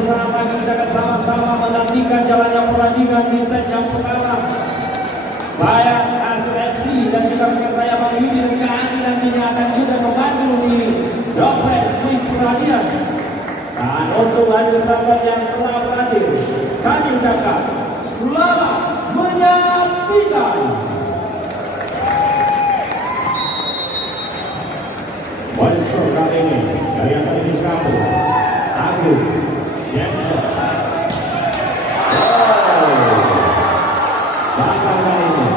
sesaat lagi kita akan sama-sama menantikan jalannya pertandingan di set yang pertama. Saya Asur FC dan juga rekan saya Bang Yudi dan juga Andi nantinya akan juga membantu di Dopres Quiz perhatian. Dan untuk hadir penonton yang telah berakhir, kami ucapkan selamat menyaksikan. Bonso kali ini dari yang tadi kamu Agung Jensen. Bakal kali ini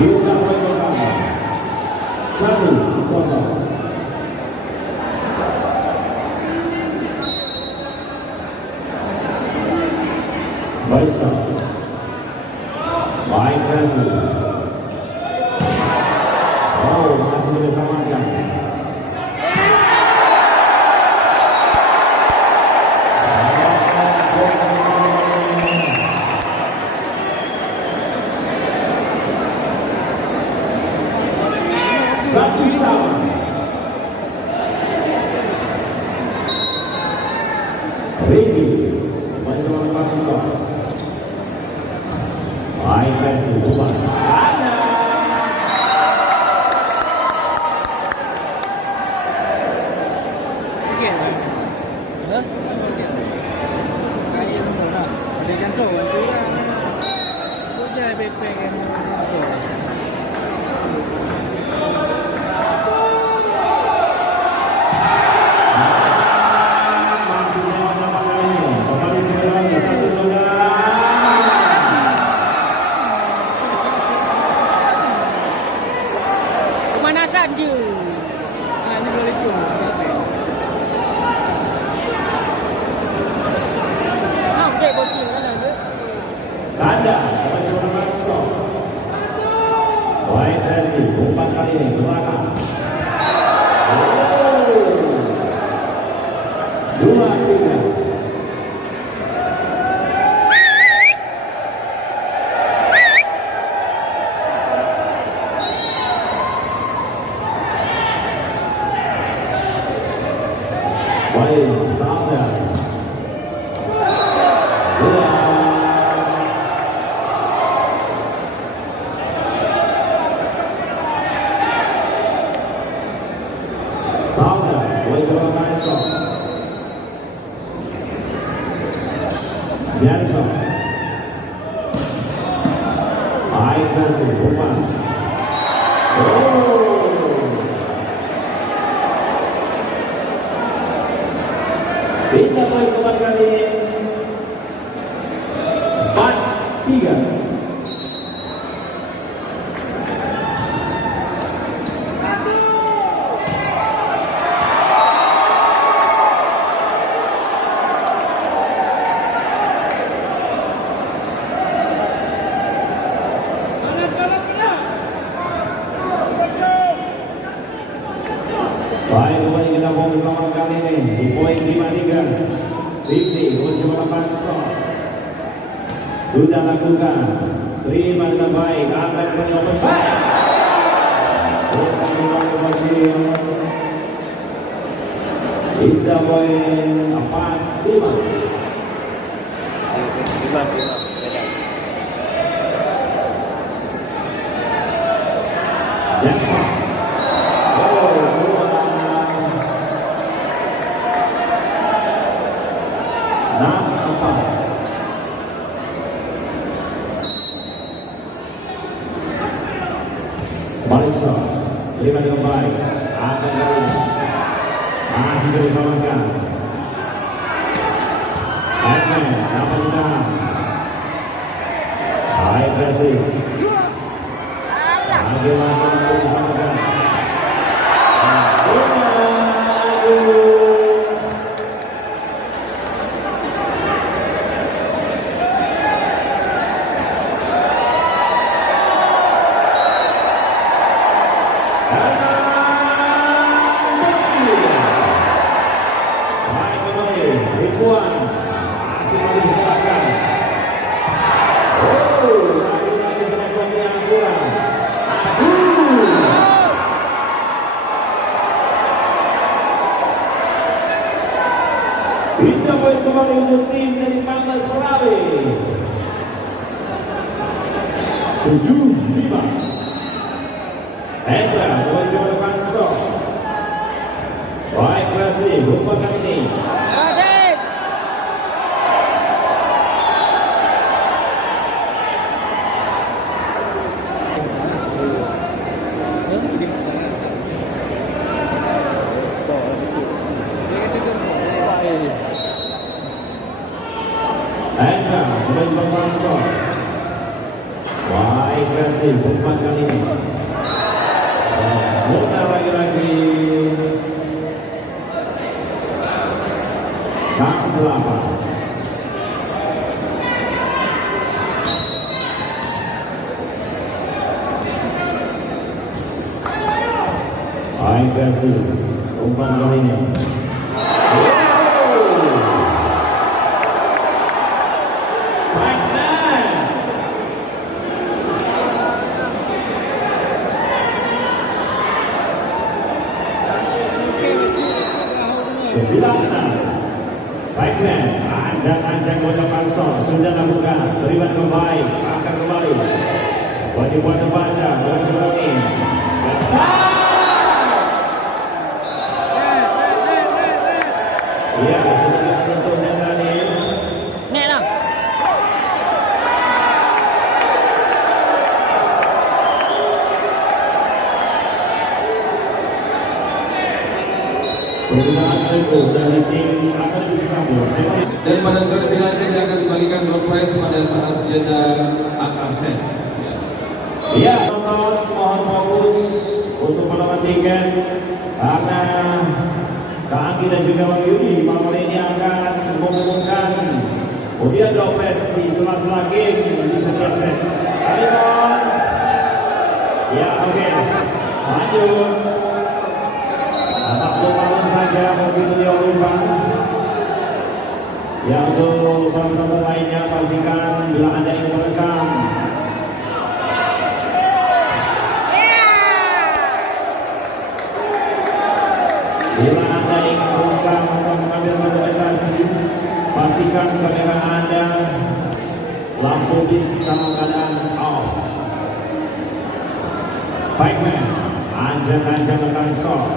kita poin pertama 1-0. Bonso baik kasih. Masih bersamakan. Satu sama. Ricky masih melakukan shot. Baik kasih ubah. Pemanasan je. Ini boleh tu. Okey, bocil kan ada. Tanda cuma makso. Baik Resi, umpan kali ini ke belakang. Dua tiga. Baik, Salda. Salda, boleh coba masuk. Jensen. Baik kasih, umpan. Kita poin kembali kali ini 4-3. Baik, kembali kita poin kembali kali ini di poin 5-3. Rifli mencoba shot. Sudah lakukan. Terima dengan baik. Akan menyobat baik. Kita poin 4-5. Jackson. Balsa terima dengan baik. Akan kali ini masih bersamakan. Batman dapat ditahan. Baik kasih. Bagaimana bersamakan? Lagi-lagi sepak bola yang kurang. Kita poin kembali untuk tim dari Pangkas Perawi. 7-5. Hendra poin coba Panso. Baik kasih umpan kali ini. Asik. Hendra poin coba Panso. Baik kasih umpan kali ini. Mudah lagi-lagi. Kang 8. Baik kasih umpan kali ini. Baik man. Baiklah, anjang-anjang Kota Panso sudah lakukan beriman terbaik akan kembali wajib buat membaca dalam ini. Ya, sudah tentu dan tadi. Nek lah. Penggunaan tempo dari tim akan dikabur. Dan pada grand final ini akan dibagikan door prize pada saat jeda antar set. Ya, teman-teman mohon fokus untuk melawan tiket karena Kak Anggi dan juga Bang Yudi malam ini akan mengumumkan kemudian door prize di sela-sela game di setiap set. Ayo, teman. Ya, oke. Lanjut. Satu malam saja mobil diorban. Ya, untuk teman-teman lainnya pastikan bila Anda ingin merekam bila Anda ingin merekam atau mengambil dokumentasi, pastikan kamera Anda lampu bis dalam keadaan off. Baiklah, anjang-anjang akan soft.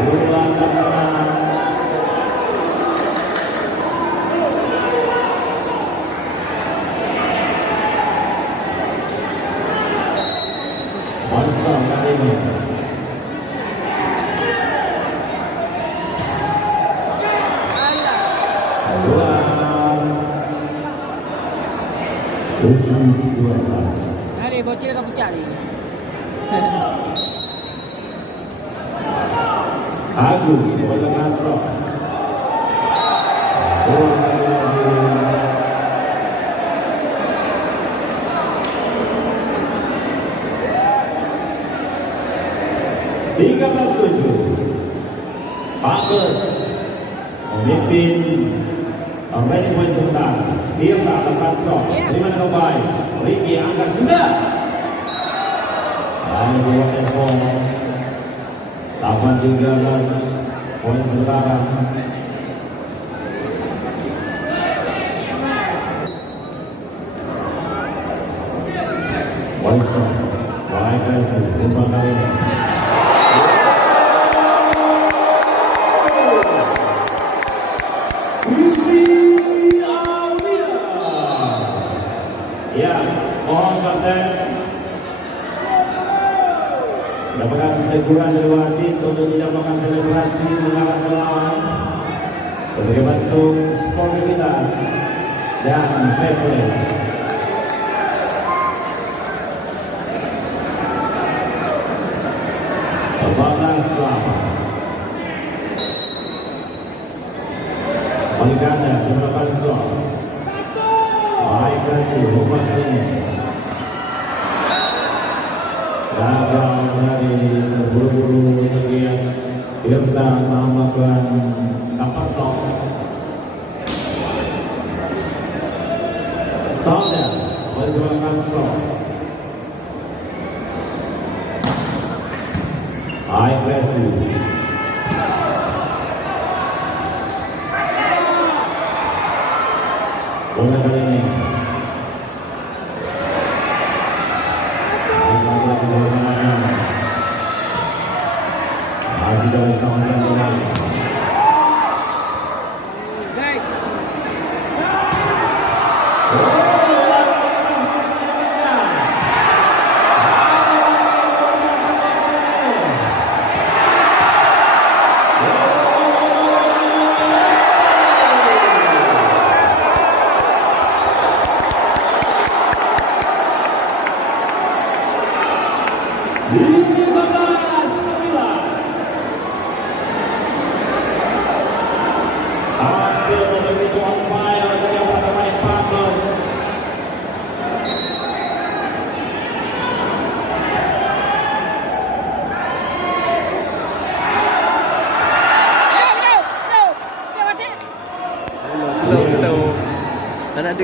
Ulang tangan. Monster kali ini. Ulang 7-12. Hari bocil dah pecah ni. Agung boleh masuk. Tiga belas 7. Bagus memimpin Memimpin poin sebentar. Tirta lepas sok. Terima kembali. Ricky angkat sudah. Dan jawab respon 8-13 poin sementara. Wilson, baik kasih umpan kali ini. Ya, mohon kapten mendapatkan teguran dari wasit untuk tidak melakukan selebrasi mengalahkan lawan sebagai bentuk sportivitas dan fair play. Maliganda di belakang sok. Baik kasih umpan kali ini. Gagal dari terburu-buru bagian Tirta sama melakukan kapal top. Sauda oleh belakang sok. High pressing. Bola kali ini. Masih dari sama dengan Baik. Slow. Tak ada.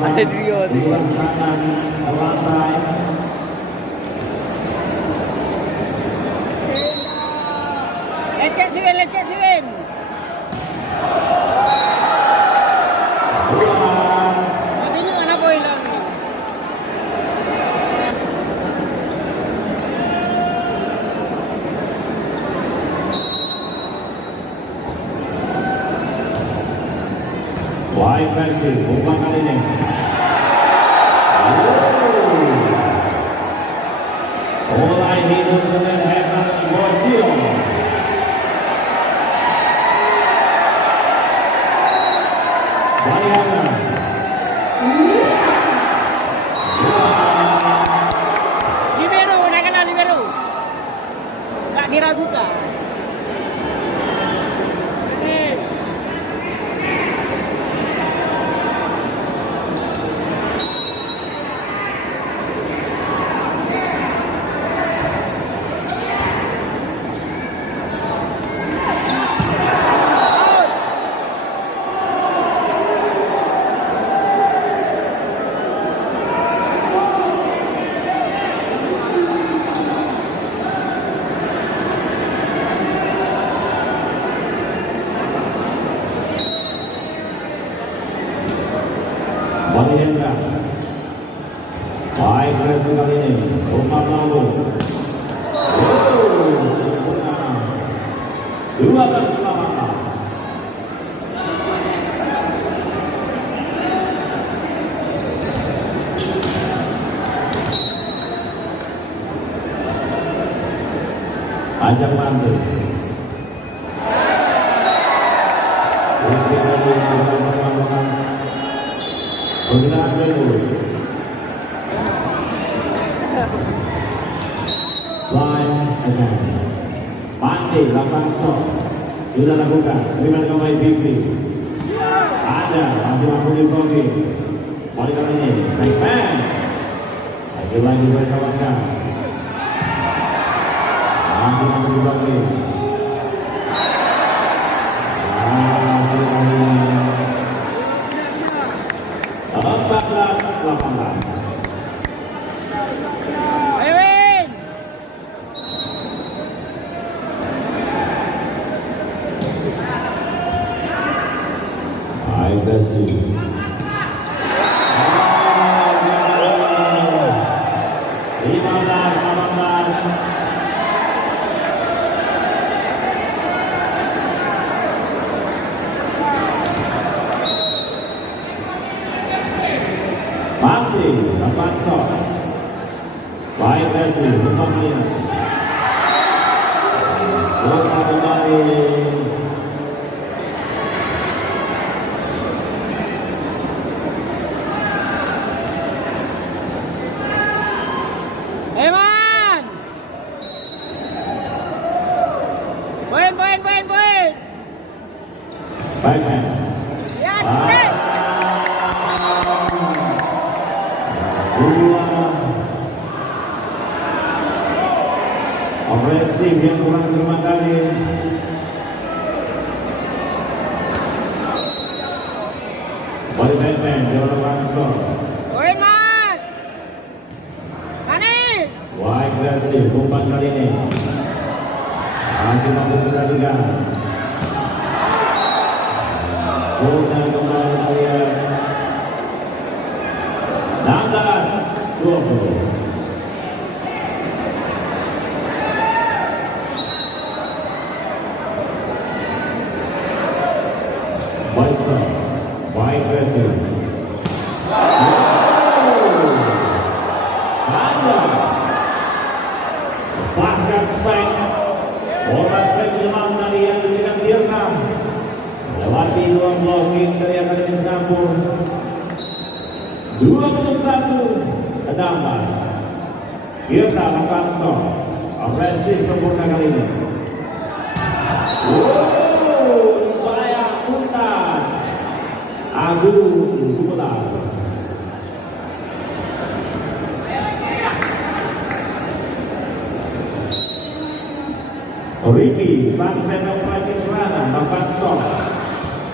Ada dia tu. Lecet Siwin. Matinya mana boy lang. Wide pressing, umpan kali ini. Mulai hidup dengan hebat Borgio. Bayana. Libero, nak kena libero. Tak diragukan. Hendra. Wide pressing kali ini. Umpan lalu. Sempurna. 12-18. Ajak bantu. Penggunaan dulu. Line again. Pandi lakukan shot. Sudah lakukan. Terima kembali Bibi. Ada masih mampu dipogi. Kali kali ini. Baik man. Lagi berkawan-kawan. Masih mampu dipogi. Masih mampu 14-18. Ewin. Nice sesi. 15-18. Mati, dapat shot. Baik Messi, umpannya. Bola kembali. Eman. Boin. Backhand. Ya, dek. Agresif yang kurang terima kali. Balik Batman, jalan langsung. Boin, Man. Manis. Wide agresif umpan kali ini. Masih mampu perhatikan. Punya kembali kalian. 16-20. Bison, wide aggressive. Lepaskan spek. Bola spek jemaah tadi yang diberikan Tirta. Melewati dua blocking dari Akademi Singapura. 21-16. Tirta lakukan shot. Agresif sempurna kali ini. Bahaya tuntas. Agung Gumelar. Ricky Sunset Operasi Serana lakukan shot.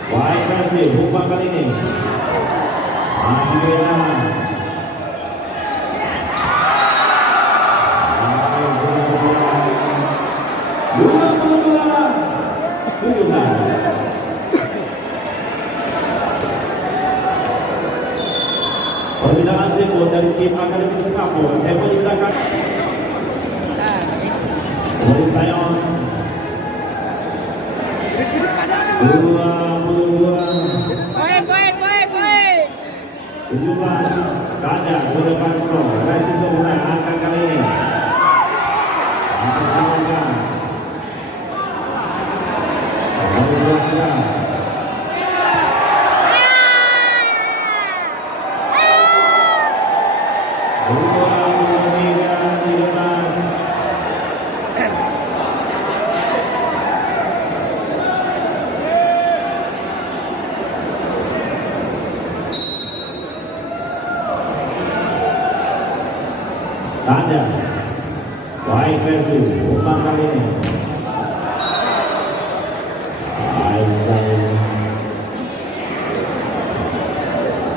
Baik kasih umpan kali ini. Masih beda. Perbedaan tempo dari tim Akademi Singapura. Tempo digunakan dari Tayon 22 Poin, poin, poin, poin. 17. Kada Bola Panso. Resi sempurna angkat kali ini. Angkat samakan. Lalu bergerak. Tanda baik versi umpan kali ini. Baik kali ini.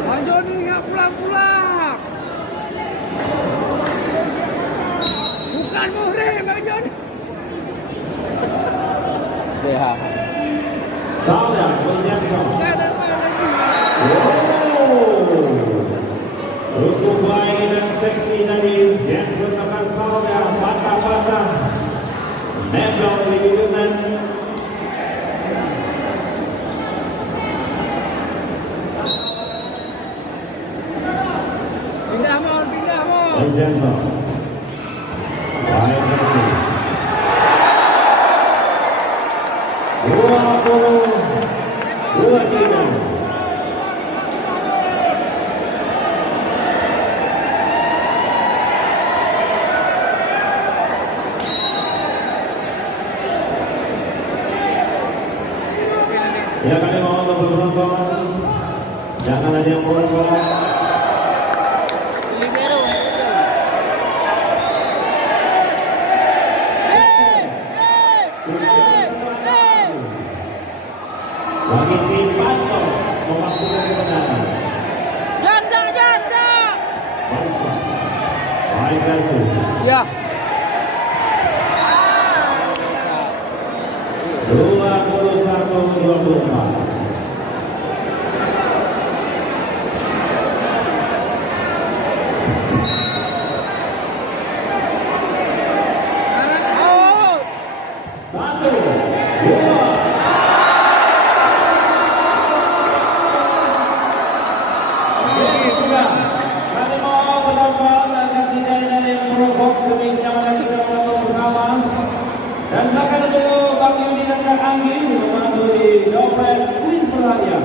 Bang Joni nggak pulang-pulang. Bukan muhrim, Bang Joni. Ya. Tanda Williamson. Cukup baik dan seksi dari Jenson akan salda patah-patah. Nempel di hidungan. Pindah mon, pindah mon. Jenson. Baik versi. 20-23. Ya kami mohon untuk berpenonton. Jangan ada yang bolos. Bagi tim Pantos memastikan kemenangan. Janda, janda. Baik kasih. Ya. 21-24. Out. 1, 2. Kami mau penonton agar tidak ada yang merokok demi kenyamanan kita menonton bersama. Dan silakan untuk Bang Yudi dan Kak Anggi membantu di Dopres Kuis Berhadiah.